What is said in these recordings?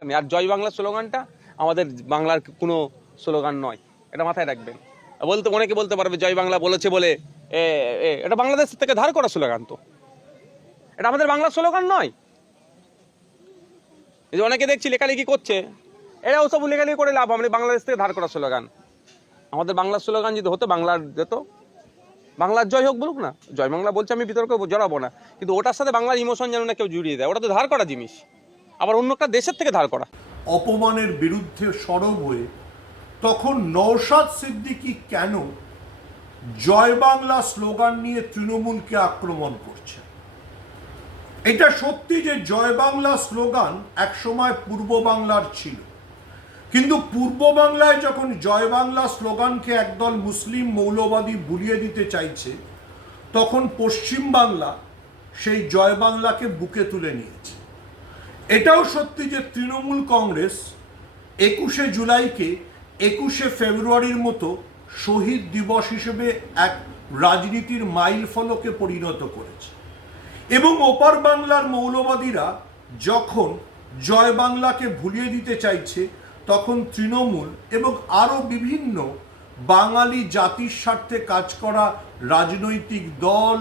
আর জয় বাংলা স্লোগানটা আমাদের বাংলার কোনো স্লোগান নয়। এটা মাথায় রাখবেন। বলতে অনেকে বলতে পারবে, জয় বাংলা বলেছে বলে এটা বাংলাদেশ থেকে ধার করা স্লোগান তো। এটা আমাদের বাংলার স্লোগান নয়। এই যে অনেকে দেখছি লেখালেখি করছে, এরা ওসব লেখালেখি করে লাভ আমাদের বাংলাদেশ থেকে ধার করা স্লোগান। আমাদের বাংলার স্লোগান যদি হতো, বাংলার যেত, বাংলার জয় হোক বলুক না, জয় বাংলা বলছে আমি বিতর্ক জড়াবো না, কিন্তু ওটার সাথে বাংলার ইমোশন যেন না কেউ জুড়িয়ে দেয়, ওটা তো ধার করা জিনিস। আবার অন্য একটা দেশের থেকে ধার করা। অপমানের বিরুদ্ধে সরব হয়ে তখন নৌশাদ সিদ্দিকী কেন জয় বাংলা স্লোগান নিয়ে তৃণমূলকে আক্রমণ করছে? এটা সত্যি যে জয় বাংলা স্লোগান একসময় পূর্ব বাংলার ছিল। কিন্তু পূর্ব বাংলায় যখন জয় বাংলা স্লোগানকে একদল মুসলিম মৌলবাদী ভুলিয়ে দিতে চাইছে, তখন পশ্চিম বাংলা সেই জয় বাংলাকে বুকে তুলে নিয়েছে। এটাও সত্যি যে তৃণমূল কংগ্রেস একুশে জুলাইকে একুশে ফেব্রুয়ারির মতো শহীদ দিবস হিসেবে এক রাজনীতির মাইল ফলকে পরিণত করেছে। এবং ওপার বাংলার মৌলবাদীরা যখন জয় বাংলাকে ভুলিয়ে দিতে চাইছে, তখন তৃণমূল এবং আরও বিভিন্ন বাঙালি জাতির স্বার্থে কাজ করা রাজনৈতিক দল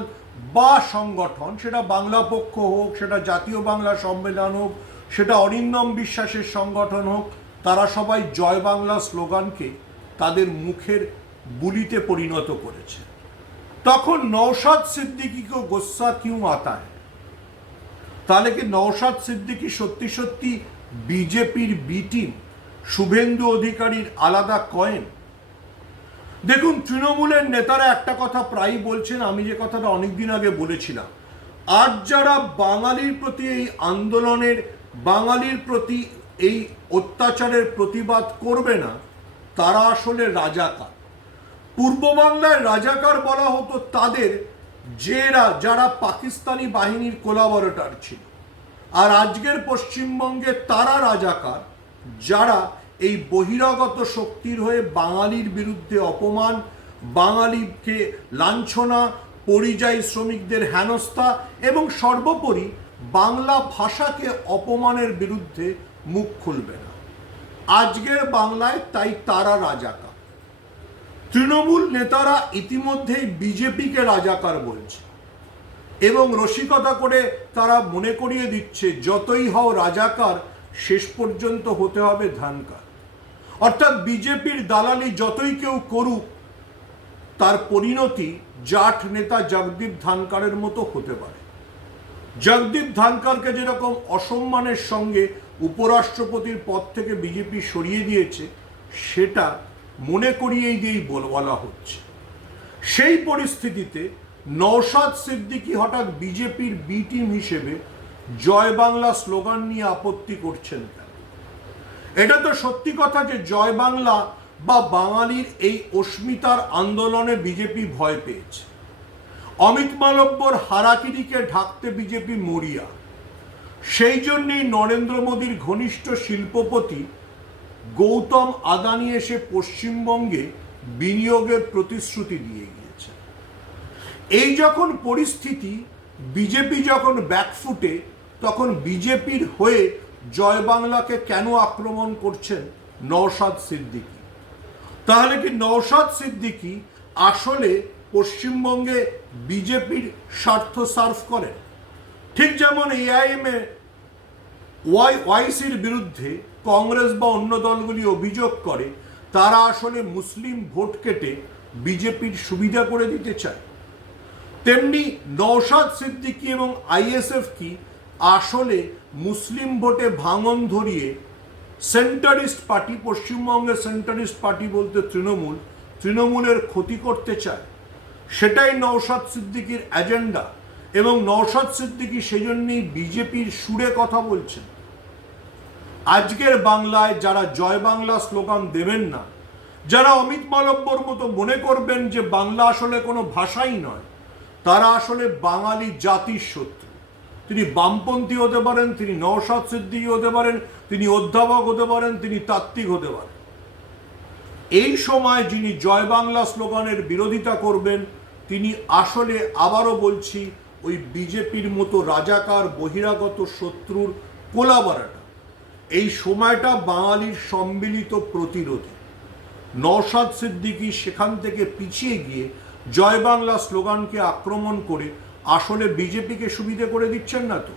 বা সংগঠন, সেটা বাংলা পক্ষ হোক, সেটা জাতীয় বাংলা সম্মেলন হোক, সেটা অরিন্দম বিশ্বাসের সংগঠন হোক, তারা সবাই জয় বাংলা স্লোগানকে তাদের মুখের বুলিতে পরিণত করেছে। তখন নৌশাদ সিদ্দিকিকে গোস্সা কিউ আতা है তাহলে কি নৌশাদ সিদ্দিকি সত্যি সত্যি বিজেপির বি টিম শুভেন্দু অধিকারীর আলাদা কয়েন দেখুন, তৃণমূলের নেতারা একটা কথা প্রায়ই বলছেন, আমি যে কথাটা অনেকদিন আগে বলেছিলাম। আজ যারা বাঙালির প্রতি এই আন্দোলনের, বাঙালির প্রতি এই অত্যাচারের প্রতিবাদ করবে না, তারা আসলে রাজাকার। পূর্ব বাংলায় রাজাকার বলা হতো তাদের যেরা যারা পাকিস্তানি বাহিনীর কোলাবরেটর ছিল। আর আজকের পশ্চিমবঙ্গে তারা রাজাকার, যারা এই বহিরাগত শক্তির হয়ে বাঙালির বিরুদ্ধে অপমান, বাঙালিকে লাঞ্ছনা, পরিযায়ী শ্রমিকদের হেনস্থা এবং সর্বোপরি বাংলা ভাষাকে অপমানের বিরুদ্ধে মুখ খুলবে না। আজকের বাংলায় তাই তারা রাজাকার। তৃণমূল নেতারা ইতিমধ্যেই বিজেপিকে রাজাকার বলছে এবং রসিকতা করে তারা মনে করিয়ে দিচ্ছে, যতই হও রাজাকার, শেষ পর্যন্ত হতে হবে ধানকার। অর্থাৎ বিজেপির দালালি যতই কেউ করুক, তার পরিণতি জাট নেতা জগদীপ ধানকারের মতো হতে পারে। জগদীপ ধানকারকে যেরকম অসম্মানের সঙ্গে উপরাষ্ট্রপতির পদ থেকে বিজেপি সরিয়ে দিয়েছে, সেটা মনে করিয়েই দিয়েই বল- হচ্ছে। সেই পরিস্থিতিতে নওশাদ সিদ্দিকী হঠাৎ বিজেপির বি টিম হিসেবে জয় বাংলা স্লোগান নিয়ে আপত্তি করছেন কেন? এটা তো সত্যি কথা যে জয় বাংলা বা বাঙালির এই অস্মিতার আন্দোলনে বিজেপি ভয় পেয়েছে। অমিত মালব্যর হারাকিরিকে ঢাকতে বিজেপি মরিয়া। সেই জন্যেই নরেন্দ্র মোদীর ঘনিষ্ঠ শিল্পপতি গৌতম আদানি এসে পশ্চিমবঙ্গে বিনিয়োগের প্রতিশ্রুতি দিয়ে গিয়েছে এই যখন পরিস্থিতি, বিজেপি যখন ব্যাকফুটে তখন বিজেপির হয়ে জয় বাংলাকে কেন আক্রমণ করছেন নওশাদ সিদ্দিকী? তাহলে কি নওশাদ সিদ্দিকী আসলে পশ্চিমবঙ্গে বিজেপির স্বার্থ সার্ভ করেন? ঠিক যেমন এআইএম এ ওয়াই, ওয়াইসির বিরুদ্ধে কংগ্রেস বা অন্য দলগুলি অভিযোগ করে, তারা আসলে মুসলিম ভোট কেটে বিজেপির সুবিধা করে দিতে চায়। তেমনি নওশাদ সিদ্দিকী এবং আইএসএফ কি আসলে মুসলিম ভোটে ভাঙন ধরিয়ে সেন্টারিস্ট পার্টি, পশ্চিমবঙ্গের সেন্টারিস্ট পার্টি বলতে তৃণমূল, তৃণমূলের ক্ষতি করতে চায়, সেটাই নওশাদ সিদ্দিকীর এজেন্ডা এবং নওশাদ সিদ্দিকী সেজন্যই বিজেপির সুরে কথা বলছেন। আজকের বাংলায় যারা জয় বাংলা স্লোগান দেবেন না, যারা অমিত মালব্যর মতো মনে করবেন যে বাংলা আসলে কোনো ভাষাই নয়, তারা আসলে বাঙালি জাতির শত্রু। তিনি বামপন্থী হতে পারেন, তিনি নওশাদ সিদ্দিকী হতে পারেন, তিনি অধ্যাপক হতে পারেন, তিনি তাত্ত্বিক হতে পারেন। এই সময় যিনি জয় বাংলা স্লোগানের বিরোধিতা করবেন, তিনি আসলে আবারও বলছি, ওই বিজেপির মতো রাজাকার, বহিরাগত শত্রুর কোলাবারাটা। এই সময়টা বাঙালির সম্মিলিত প্রতিরোধে। নওশাদ সিদ্দিকী সেখান থেকে পিছিয়ে গিয়ে জয় বাংলা স্লোগানকে আক্রমণ করে আসলে বিজেপিকে সুবিধে করে দিচ্ছেন না তো?